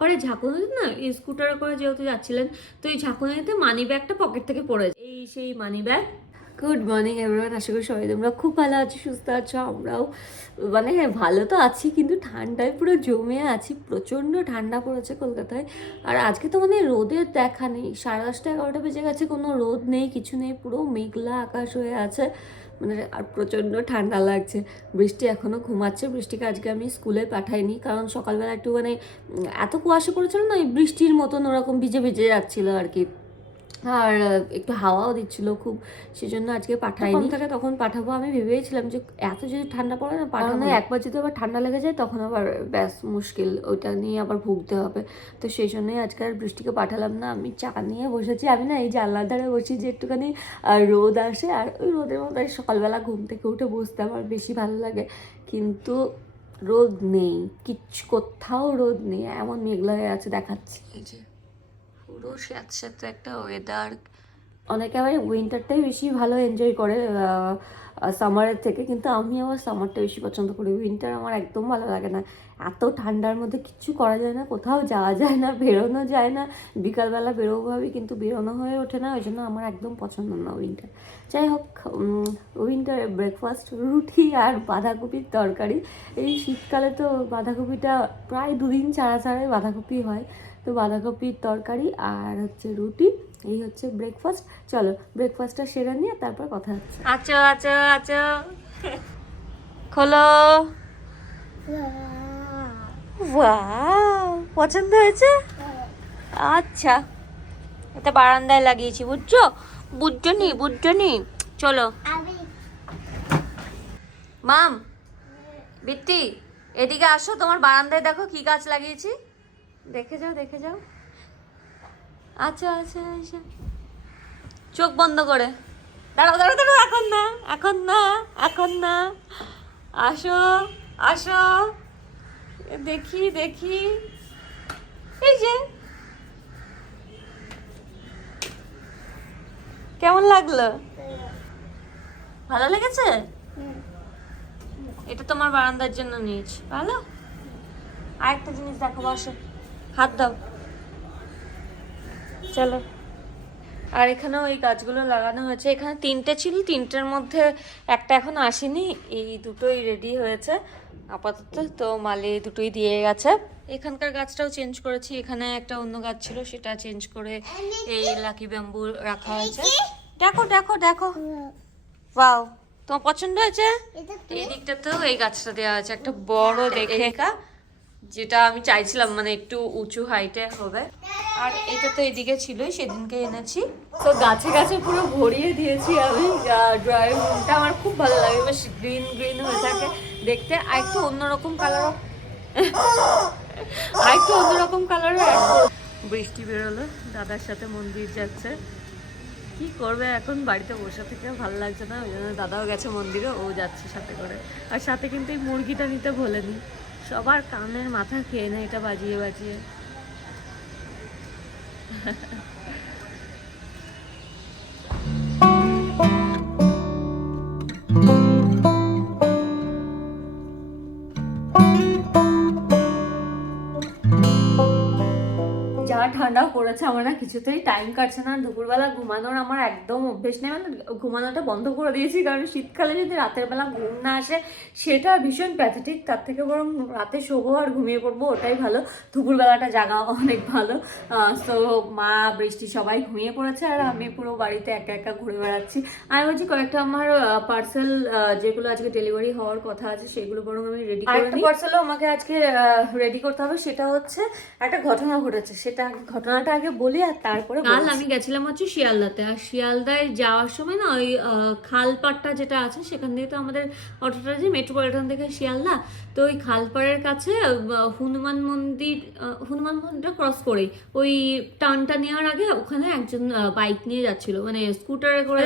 পরে ঝাঁকুনিতে না স্কুটারে করে যেহেতু যাচ্ছিলেন, তো এই ঝাঁকুনিতে মানি ব্যাগটা পকেট থেকে পড়ে যায়। এই সেই money bag good morning everyone আশা করি সবাই তোমরা খুব ভালো আছো, সুস্থ আছো, আমরাও মানে হ্যাঁ ভালো তো আছি, কিন্তু ঠান্ডায় পুরো জমে আছি, প্রচণ্ড ঠান্ডা পড়েছে কলকাতায়। আর আজকে তো মানে রোদের দেখা নেই, সাড়ে দশটা এগারোটা বেজে গেছে, কোনো রোদ নেই, কিছু নেই, পুরো মেঘলা আকাশ হয়ে আছে। মানে আর প্রচণ্ড ঠান্ডা লাগছে। বৃষ্টি এখনও ঘুমাচ্ছে। বৃষ্টিকে আজকে আমি স্কুলে পাঠাইনি। কারণ সকালবেলা একটু মানে এত কুয়াশা পড়েছিল না ওই বৃষ্টির মতন ওরকম ভিজে ভিজে যাচ্ছিল আর কি। আর একটু হাওয়াও দিচ্ছিল খুব সেজন্য আজকে পাঠাইনি। থাকে তখন পাঠাবো? আমি ভেবেছিলাম যে এত যদি ঠান্ডা পড়ে না পাঠানো একবার যদি আবার ঠান্ডা লেগে যায় তখন আবার ব্যাস মুশকিল ওইটা নিয়ে আবার ভুগতে হবে। তো সেই জন্যই আজকে আর বৃষ্টিকে পাঠালাম না। আমি চা নিয়ে বসেছি। আমি না এই জানলার ধারে বসি যে একটুখানি রোদ আসে আর ওই রোদের মধ্যে সকালবেলা ঘুম থেকে উঠে বসতে আমার বেশি ভালো লাগে। কিন্তু রোদ নেই কিচ্ছু কোথাও রোদ নেই। এমন মেঘলা হয়ে আছে দেখাচ্ছে। যে পুরো স্যাঁতস্যাঁতে একটা ওয়েদার অনেকে আবার উইন্টারটাই বেশি ভালো এনজয় করে সামারের থেকে, কিন্তু আমি আবার সামারটা বেশি পছন্দ করি। উইন্টার আমার একদম ভালো লাগে না। এত ঠান্ডার মধ্যে কিচ্ছু করা যায় না, কোথাও যাওয়া যায় না, বেরোনো যায় না। বিকালবেলা বেরোবো ভাবি, কিন্তু বেরোনো হয়ে ওঠে না ওই জন্য আমার একদম পছন্দ না উইন্টার যাই হোক উইন্টারে ব্রেকফাস্ট রুটি আর বাঁধাকপির তরকারি। এই শীতকালে তো বাঁধাকপিটা প্রায় দুদিন ছাড়া ছাড়াই বাঁধাকপি হয়। তো বাঁধাকপির তরকারি আর হচ্ছে রুটি, এই হচ্ছে ব্রেকফাস্ট চলো ব্রেকফাস্টটা সেরে নিয়ে তারপর কথা হচ্ছে। আচ্ছা আচ্ছা আচ্ছা খোলো। পছন্দ হয়েছে? আচ্ছা এটা বারান্দায় লাগিয়েছি, বুঝছ? বুঝছ নি বুঝছ নি চলো। মাম, বৃত্তি, এদিকে আসো, তোমার বারান্দায় দেখো কি গাছ লাগিয়েছি। দেখে যাও দেখে যাও। আচ্ছা আচ্ছা আচ্ছা। চোখ বন্ধ করে। দাঁড়াও দাঁড়াও দাঁড়াও এখন না এখন না এখন না। আসো আসো। দেখি দেখি। এই যে। কেমন লাগল? ভালো লেগেছে? এটা তোমার বারান্দার জন্য নিয়েছি। ভালো? আরেকটা জিনিস দেখো বসো। হাত দাও। চলো। আর এখানেও এই গাছগুলো লাগানো হয়েছে। এখানে তিনটে ছিল তিনটের মধ্যে একটা এখন আসেনি। এই দুটোই রেডি হয়েছে। আপাতত তো মালি দুটোই দিয়ে গেছে। এখানকার গাছটাও চেঞ্জ করেছি। এখানে একটা অন্য গাছ ছিল সেটা চেঞ্জ করে এই লাকি ব্যাম্বু রাখা হয়েছে। দেখো দেখো দেখো। ওয়াও তোমার পছন্দ হয়েছে? এই দিকটাতেও এই গাছটা দেওয়া হয়েছে। একটা বড় দেখে। যেটা আমি চাইছিলাম মানে একটু উঁচু হাইটে হবে। আর এটা তো এদিকে ছিলই, সেদিনকে এনেছি। তো গাছে গাছে পুরো ভরিয়ে দিয়েছি আমি। ড্রয়িং রুমটা আমার খুব ভালো লাগে, বেশ গ্রিন গ্রিন হয়ে থাকে দেখতে। আর একটু অন্যরকম কালার আর একটু অন্যরকম কালার বৃষ্টি বেরোলো, দাদার সাথে মন্দির যাচ্ছে। কি করবে এখন? বাড়িতে বসে থেকে ভালো লাগছে না, ওই জন্য দাদাও গেছে মন্দিরে, ও যাচ্ছে সাথে করে। আর সাথে কিন্তু এই মুরগিটা নিতে ভোলেনি। সবার কানের মাথা খেয়ে নেয় এটা বাজিয়ে বাজিয়ে। পড়েছে আমার না কিছুতেই টাইম কাটছে না। দুপুরবেলা ঘুমানোর আমার একদম অভ্যেস নেই। মানে ঘুমানোটা বন্ধ করে দিয়েছি। কারণ শীতকালে যদি রাতের বেলা ঘুম না আসে সেটা ভীষণ প্যাথেটিক তার থেকে বরং রাতে শোবো আর ঘুমিয়ে পড়ব ওটাই ভালো। দুপুরবেলাটা জাগা অনেক ভালো। তো মা বৃষ্টি সবাই ঘুমিয়ে পড়েছে। আর আমি পুরো বাড়িতে একা একা ঘুরে বেড়াচ্ছি। আমি বলছি কয়েকটা আমার পার্সেল যেগুলো আজকে ডেলিভারি হওয়ার কথা আছে সেগুলো বরং আমি রেডি করে একটা পার্সেলও আমাকে আজকে রেডি করতে হবে। সেটা হচ্ছে একটা ঘটনা ঘটেছে। সেটা ঘটনাটা আগে বলি আর তারপরে কাল আমি গেছিলাম হচ্ছে শিয়ালদাতে। আর শিয়ালদায় যাওয়ার সময় না ওই খালপাটটা যেটা আছে সেখান থেকে তো আমাদের অটোটা যে মেট্রোপলিটন থেকে শিয়ালদা তো ওই খালপাড়ের কাছে হনুমান মন্দির হনুমান মন্দিরটা ক্রস করেই। ওই টানটা নেওয়ার আগে ওখানে একজন বাইক নিয়ে যাচ্ছিল মানে স্কুটারে করে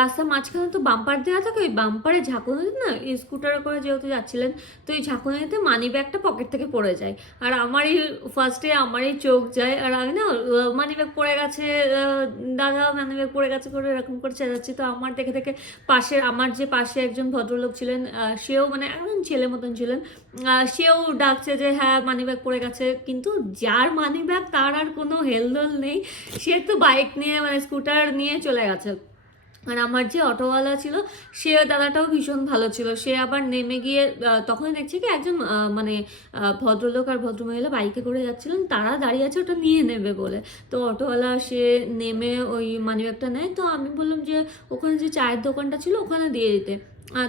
রাস্তার মাঝখানে তো বাম্পার দেওয়া থাকে ওই বাম্পারে ঝাঁকুনিতে না এই স্কুটারে করে যেহেতু যাচ্ছিলেন তো এই ঝাঁকুনিতে মানি ব্যাগটা পকেট থেকে পড়ে যায়। আর আমারই ফার্স্টে আমারই চোখ যায় আর আমি না মানি ব্যাগ পড়ে গেছে দাদা মানি ব্যাগ পড়ে গেছে করে এরকম করে চেঁচাচ্ছি। তো আমার দেখে দেখে পাশের আমার যে পাশে একজন ভদ্রলোক ছিলেন সেও মানে একজন ছেলে মতন ছিলেন সেও ডাকছে যে হ্যাঁ মানি ব্যাগ পড়ে গেছে। কিন্তু যার মানি ব্যাগ তার আর কোনো হেলদোল নেই। সে তো বাইক নিয়ে মানে স্কুটার নিয়ে চলে গেছে। আর আমার যে অটোওয়ালা ছিল, সে দাদাটাও ভীষণ ভালো ছিল। সে আবার নেমে গিয়ে তখন দেখছি কি, একজন মানে ভদ্রলোক আর ভদ্রমহিলা বাইকে করে যাচ্ছিলেন। তারা দাঁড়িয়ে আছে, ওটা নিয়ে নেবে বলে। তো অটোওয়ালা, সে নেমে ওই মানিব্যাগটা নেয়। তো আমি বললাম যে, ওখানে যে চায়ের দোকানটা ছিল, ওখানে দিয়ে দিতে।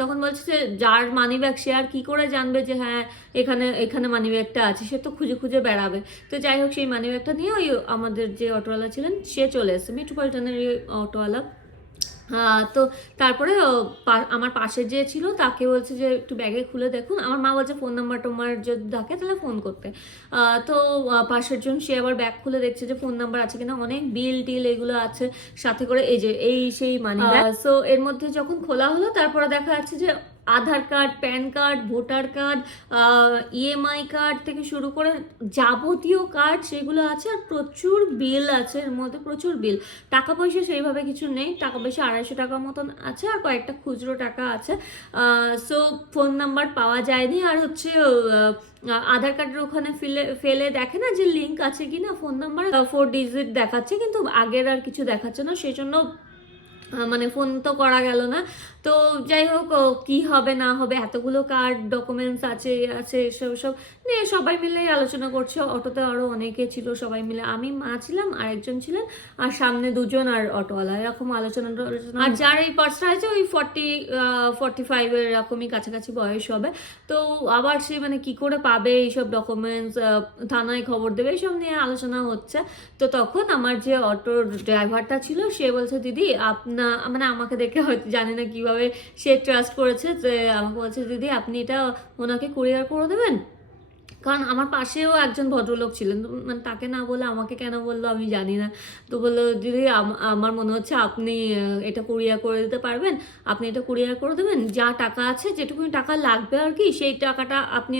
তখন বলছে যে, যার মানি ব্যাগ সে আর কি করে জানবে যে হ্যাঁ এখানে এখানে মানি ব্যাগটা আছে, সে তো খুঁজে খুঁজে বেড়াবে। তো যাই হোক, সেই মানি ব্যাগটা নিয়ে ওই আমাদের যে অটোওয়ালা ছিলেন, সে চলে এসেছে মেট্রোপলিটনের ওই অটোওয়ালা তো তারপরে আমার পাশে যে ছিল তাকে বলছে যে একটু ব্যাগে খুলে দেখুন। আমার মা বলছে ফোন নাম্বার টোম্বার যদি থাকে তাহলে ফোন করতে। তো পাশের জন সে আবার ব্যাগ খুলে দেখছে যে ফোন নাম্বার আছে কিনা। অনেক বিল টিল এগুলো আছে। সাথে করে এই যে এই সেই মানে সো এর মধ্যে যখন খোলা হলো তারপরে দেখা যাচ্ছে যে Aadhaar card, PAN card, voter card EMI card থেকে শুরু করে যাবতীয় কার্ড সেগুলো আছে আর প্রচুর বিল আছে, এর মধ্যে প্রচুর বিল। টাকা পয়সা সেইভাবে কিছু নেই, টাকা পয়সা আড়াইশো টাকার মতন আছে আর কয়েকটা খুচরো টাকা আছে। সো ফোন নাম্বার পাওয়া যায়নি আর হচ্ছে আধার কার্ডের ওখানে ফেলে ফেলে দেখে না যে লিঙ্ক আছে কি না ফোন নাম্বার ফোর ডিজিট দেখাচ্ছে কিন্তু আগের আর কিছু দেখাচ্ছে না সেই জন্য মানে ফোন তো করা গেল না। তো যাই হোক কি হবে না হবে, এতগুলো কার্ড ডকুমেন্টস আছে আছে, এসব সব নিয়ে সবাই মিলে আলোচনা করছে। অটোতে আরও অনেকে ছিল সবাই মিলে। আমি মা ছিলাম আর একজন ছিলেন, আর সামনে দুজন আর অটোওয়ালা, এরকম আলোচনা আলোচনা আর যার এই পার্সটা আছে ওই ফর্টি ফর্টি ফাইভের এরকমই কাছাকাছি বয়স হবে। তো আবার সে মানে কি করে পাবে, এইসব ডকুমেন্টস থানায় খবর দেবে, এইসব নিয়ে আলোচনা হচ্ছে। তো তখন আমার যে অটোর ড্রাইভারটা ছিল, সে বলছে, দিদি, আপনা মানে আমাকে দেখে হয়তো জানি না কীভাবে সে ট্রাস্ট করেছে যে আমাকে বলছে, দিদি, আপনি এটা ওনাকে কুরিয়ার করে দেবেন? কারণ আমার পাশেও একজন ভদ্রলোক ছিলেন মানে তাকে না বলে আমাকে কেন বলল আমি জানি না। তো বলল দিদি আমার মনে হচ্ছে আপনি এটা কুরিয়ার করে দিতে পারবেন, আপনি এটা কুরিয়ার করে দেবেন, যা টাকা আছে, যেটুকুনি টাকা লাগবে আর কি, সেই টাকাটা আপনি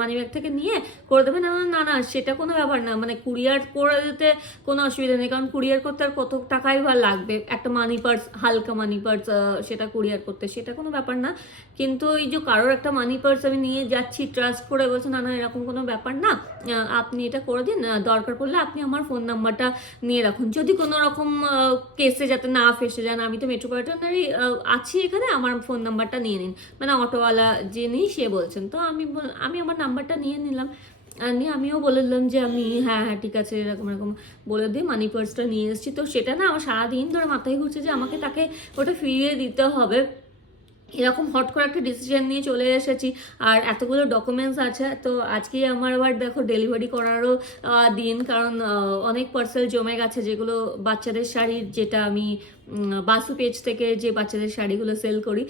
মানি ব্যাগ থেকে নিয়ে করে দেবেন। না না সেটা কোনো ব্যাপার না মানে কুরিয়ার করে দিতে কোনো অসুবিধা নেই, কারণ কুরিয়ার করতে আর কত টাকাই বা লাগবে, একটা মানি পার্স হালকা মানি পার্স সেটা কুরিয়ার করতে, সেটা কোনো ব্যাপার না। কিন্তু এই যে কারোর একটা মানি পার্স আমি নিয়ে যাচ্ছি ট্রাস্ট করে বলছে, না না, এরকম কোনো ব্যাপার না আপনি এটা করে দিন দরকার পড়লে আপনি আমার ফোন নাম্বারটা নিয়ে রাখুন। যদি কোনো রকম কেসে যাতে না ফেসে যান, আমি তো মেট্রোপলিটনেরই আছি এখানে, আমার ফোন নাম্বারটা নিয়ে নিন। মানে অটোওয়ালা যিনি, সে বলছেন। তো আমি আমি আমার নাম্বারটা নিয়ে নিলাম। নিয়ে আমিও বলে দিলাম যে আমি হ্যাঁ হ্যাঁ ঠিক আছে, এরকম এরকম বলে দিয়ে মানি পার্সটা নিয়ে এসেছি। তো সেটা না আমার সারাদিন ধরে মাথায় ঘুরছে যে আমাকে তাকে ওটা ফিরিয়ে দিতে হবে। এরকম হট করে একটা ডিসিশন নিয়ে চলে এসেছি। আর এতগুলো ডকুমেন্টস আছে, তো আজকেই আমার আবার দেখো ডেলিভারি করারও দিন। কারণ অনেক পার্সেল জমে গেছে, যেগুলো বাচ্চাদের শাড়ির, যেটা আমি বাসু পেজ থেকে যে বাচ্চাদের শাড়িগুলো সেল করি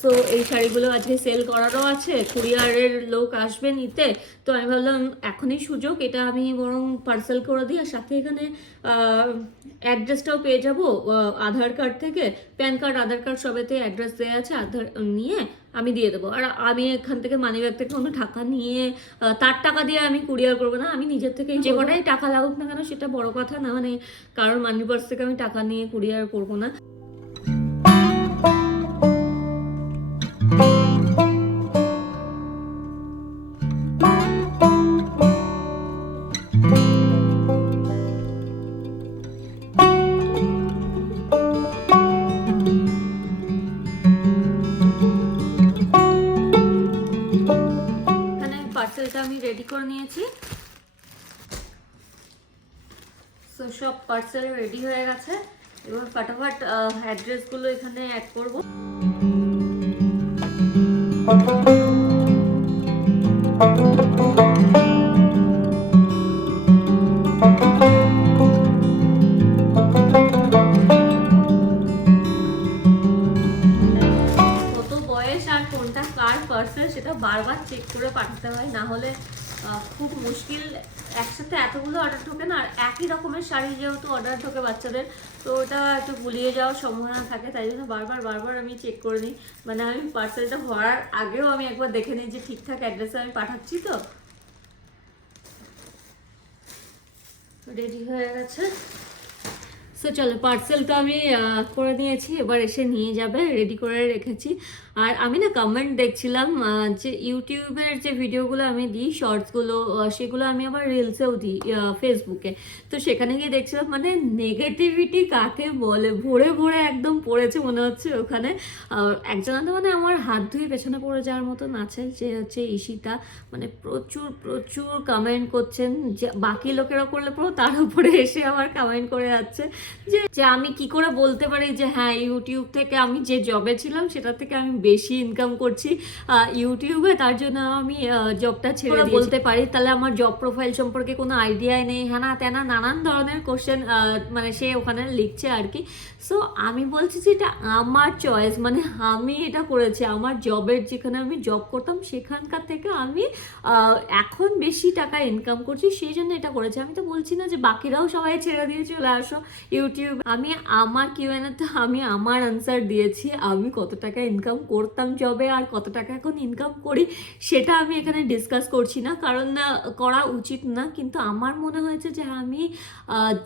সো এই শাড়িগুলো আজকে সেল করারও আছে কুরিয়ারের লোক আসবে নিতে, তো আমি ভাবলাম এখনই সুযোগ, এটা আমি বরং পার্সেল করে দিই, আর সাথে এখানে অ্যাড্রেসটাও পেয়ে যাব আধার কার্ড থেকে প্যান কার্ড আধার কার্ড সবেতে অ্যাড্রেস দেওয়া আছে, আধার, নিয়ে আমি দিয়ে দেবো। আর আমি এখান থেকে মানি ব্যাগ থেকে কোনো টাকা নিয়ে তার টাকা দিয়ে আমি কুরিয়ার করব না আমি নিজের থেকে যে কটাই টাকা লাগুক না কেন সেটা বড় কথা না মানে কারোর মানি পার্স থেকে আমি টাকা নিয়ে কুরিয়ার করব না। পার্সেল রেডি হয়ে গেছে। এবার ফাটাফাট অ্যাড্রেসগুলো এখানে অ্যাড করব। কত বয়স আর কোনটা কার পার্সেল সেটা বারবার চেক করে পাঠাতে হয়। না হলে খুব মুশকিল একসাথে এতগুলো অর্ডার ঢোকে না, আর একই রকমের শাড়ি যেহেতু অর্ডার ঢোকে বাচ্চাদের, তো ওটা একটু গুলিয়ে যাওয়ার সম্ভাবনা থাকে, তাই জন্য বারবার বারবার আমি চেক করে নিই। মানে আমি পার্সেলটা হওয়ার আগেও আমি একবার দেখে নিই যে ঠিকঠাক অ্যাড্রেসে আমি পাঠাচ্ছি তো। রেডি হয়ে গেছে। সো চলো পার্সেলটা আমি করে নিয়েছি, এবার এসে নিয়ে যাবে রেডি করে রেখেছি। আর আমি না কমেন্ট দেখছিলাম যে ইউটিউবের যে ভিডিওগুলো আমি দিই শর্টসগুলো সেগুলো আমি আবার রিলসেও দিই ফেসবুকে তো সেখানে গিয়ে দেখছিলাম মানে নেগেটিভিটি কাকে বলে? ভরে ভরে একদম পড়েছে মনে হচ্ছে ওখানে। একজন তো মানে আমার হাত ধুয়ে পেছনে পড়ে যাওয়ার মতন আছে, যে হচ্ছে ঈশিতা। মানে প্রচুর প্রচুর কমেন্ট করছেন, যে বাকি লোকেরা করলে পুরো তার উপরে এসে আবার কমেন্ট করে যাচ্ছে। যে যে আমি কি করে বলতে পারি যে হ্যাঁ ইউটিউব থেকে আমি যে জবে ছিলাম, সেটা থেকে আমি বেশি ইনকাম করছি ইউটিউবে তার জন্য আমি জবটা ছেড়ে বলতে পারি? তাহলে আমার জব প্রোফাইল সম্পর্কে কোনো আইডিয়াই নেই। হ্যানা তেনা নানান ধরনের কোশ্চেন মানে সে ওখানে লিখছে আর কি। সো আমি বলছি যে এটা আমার চয়েস মানে আমি এটা করেছি। আমার জবের যেখানে আমি জব করতাম সেখানকার থেকে আমি এখন বেশি টাকা ইনকাম করছি সেই জন্য এটা করেছি। আমি তো বলছি না যে বাকিরাও সবাই ছেড়ে দিয়ে চলে আসো ইউটিউব আমি আমার কিউএনএতে আমি আমার আনসার দিয়েছি আমি কত টাকা ইনকাম করতাম জবে আর কত টাকা এখন ইনকাম করি, সেটা আমি এখানে ডিসকাস করছি না। কারণ করা উচিত না। কিন্তু আমার মনে হয়েছে যে আমি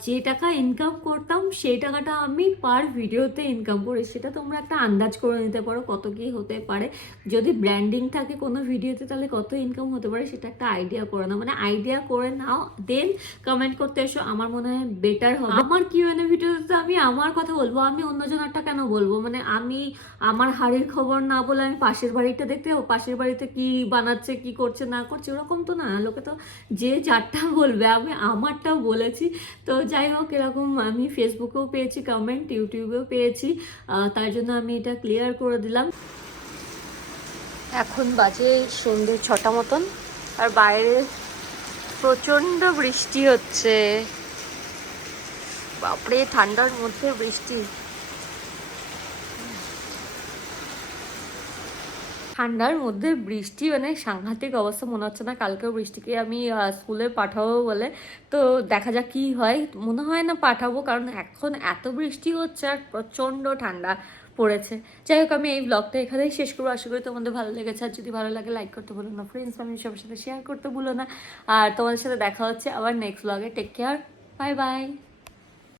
যে টাকা ইনকাম করতাম, সেই টাকাটা আমি পার ভিডিওতে ইনকাম করি। সেটা তোমরা একটা আন্দাজ করে নিতে পারো কত কি হতে পারে। যদি ব্র্যান্ডিং থাকে কোনো ভিডিওতে তাহলে কত ইনকাম হতে পারে, সেটা একটা আইডিয়া করে নাও। মানে আইডিয়া করে নাও দেন কমেন্ট করতে এসো। আমার মনে হয় বেটার হবে। আমার কিউএনএ ভিডিওতে আমি আমার কথা বলব, আমি অন্যজনেরটা কেন বলব? মানে আমি, আমার হাড়ির খবর না বলে আমি পাশের বাড়িটা দেখতে যাব। পাশের বাড়িতে কি বানাচ্ছে, কি করছে, না করছে, ওরকম তো না। লোকে তো যে যারটা বলবে, আমি আমারটাও বলেছি। তো যাই হোক, এরকম আমি ফেসবুকেও পেয়েছি কমেন্ট ইউটিউবেও পেয়েছি। তার জন্য আমি এটা ক্লিয়ার করে দিলাম। এখন বাজে সন্ধ্যে ছটা মতন, আর বাইরে প্রচণ্ড বৃষ্টি হচ্ছে। বাপরে, ঠান্ডার মধ্যে বৃষ্টি। ঠান্ডার মধ্যে বৃষ্টি মানে সাংঘাতিক অবস্থা, মনে হচ্ছে না কালকেও বৃষ্টিকে আমি স্কুলে পাঠাবো বলে। তো দেখা যাক কি হয়। মনে হয় না পাঠাবো, কারণ এখন এত বৃষ্টি হচ্ছে আর প্রচণ্ড ঠান্ডা পড়েছে। যাই হোক, আমি এই ব্লগটা এখানেই শেষ করব। আশা করি তোমাদের ভালো লেগেছে। আর যদি ভালো লাগে লাইক করতে ভুলো না। ফ্রেন্ডস ফ্যামিলি সবার সাথে শেয়ার করতে ভুলো না। আর তোমাদের সাথে দেখা হচ্ছে আবার নেক্সট ব্লগে টেক কেয়ার বাই বাই